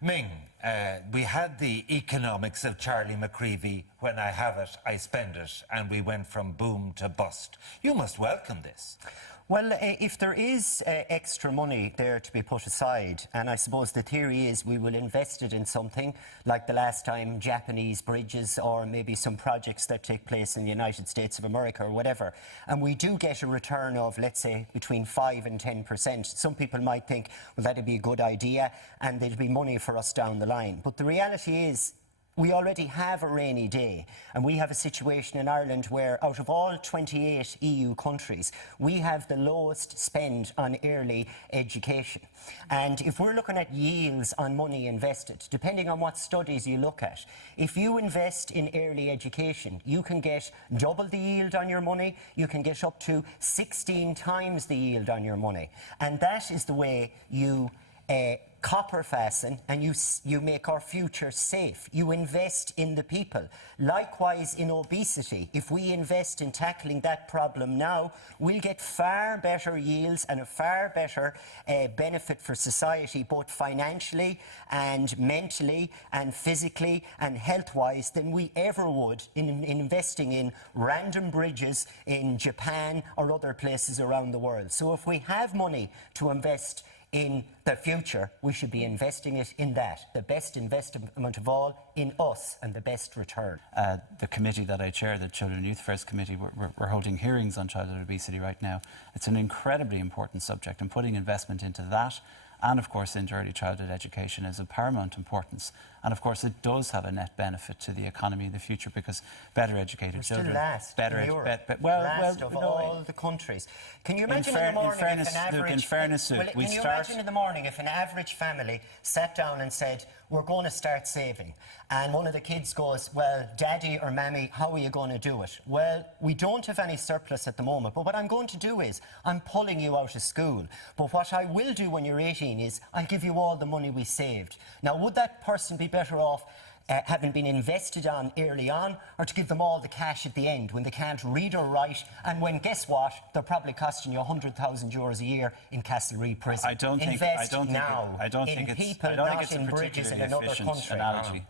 Ming, we had the economics of Charlie McCreevy, when I have it, I spend it, and we went from boom to bust. You must welcome this. Well, if there is extra money there to be put aside, and I suppose the theory is we will invest it in something, like the last time Japanese bridges or maybe some projects that take place in the United States of America or whatever, and we do get a return of, let's say, between 5 and 10%. Some people might think, well, that'd be a good idea, and there'd be money for us down the line. But the reality is, we already have a rainy day, and we have a situation in Ireland where out of all 28 EU countries, we have the lowest spend on early education. And if we're looking at yields on money invested, depending on what studies you look at, if you invest in early education, you can get double the yield on your money, you can get up to 16 times the yield on your money. And that is the way you copper fasten, and you make our future safe. You invest in the people. Likewise in obesity, if we invest in tackling that problem now, we'll get far better yields and a far better benefit for society, both financially and mentally and physically and health-wise, than we ever would in investing in random bridges in Japan or other places around the world. So if we have money to invest in the future, we should be investing it in that. The best investment of all, in us, and the best return. The committee that I chair, the Children and Youth Affairs Committee, we're holding hearings on childhood obesity right now. It's an incredibly important subject, and putting investment into that and, of course, into early childhood education is of paramount importance. And, of course, it does have a net benefit to the economy in the future, because better educated children... last better in Europe, last of all the countries. Can you imagine in the morning if an average... imagine in the morning if an average family sat down and said, we're going to start saving, and one of the kids goes, well, Daddy or Mammy, how are you going to do it? Well, we don't have any surplus at the moment, but what I'm going to do is I'm pulling you out of school. But what I will do when you're 18 is I'll give you all the money we saved. Now, would that person be better off having been invested on early on, or to give them all the cash at the end when they can't read or write, and when, guess what, they're probably costing you €100,000 a year in Castlereagh prison? I don't think Invest it's in people, not in bridges in another country. Analogy.